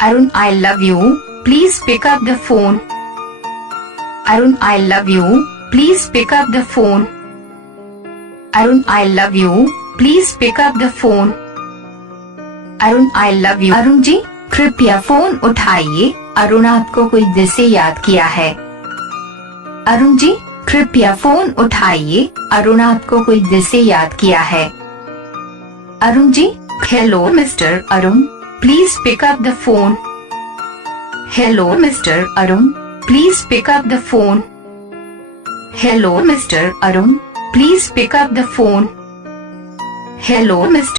Arun, I love you. Please pick up the phone. Arun, I love you. Please pick up the phone. Arun, I love you. Please pick up the phone. Arun, I love you. Arun ji, कृपया phone उठाइए। अरुण आपको कोई दिल से याद किया है। अरुण जी, कृपया फोन उठाइए। अरुण आपको कोई दिल से याद किया है। Arun ji, hello mister Arun, please pick up the phone. Hello mister Arun, please pick up the phone. Hello mister Arun, please pick up the phone. Hello mister